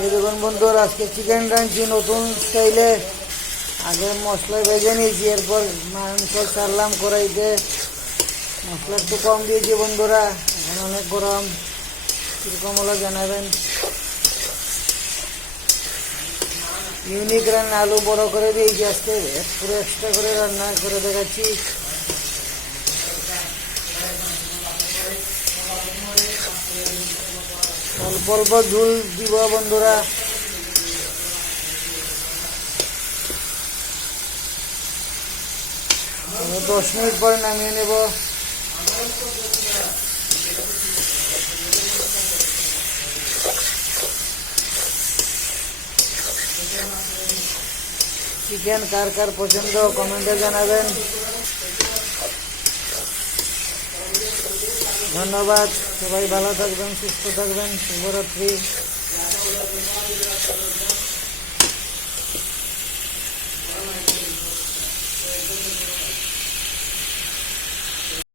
এই দেখুন বন্ধুরা, আজকে চিকেন রাঁধছি নতুন স্টাইলে। আগে মশলা ভেজে নিয়েছি, এরপর মাংস ছাড়লাম কড়াইতে। মশলা একটু কম দিয়েছি বন্ধুরা, এখন অনেক গরম। কীরকম হলো জানাবেন। ইউনিক রান্না, আলু বড় করে দিয়েছি আজকে, পুরো এক্সট্রা করে রান্না করে দেখাচ্ছি। অল্প অল্প ঝুল দিব বন্ধুরা। 10 মিনিট পরে নামিয়ে নেব। চিকেন কার কার পছন্দ কমেন্টে জানাবেন। ধন্যবাদ, সবাই ভালো থাকবেন, সুস্থ থাকবেন। শুভরাত্রি।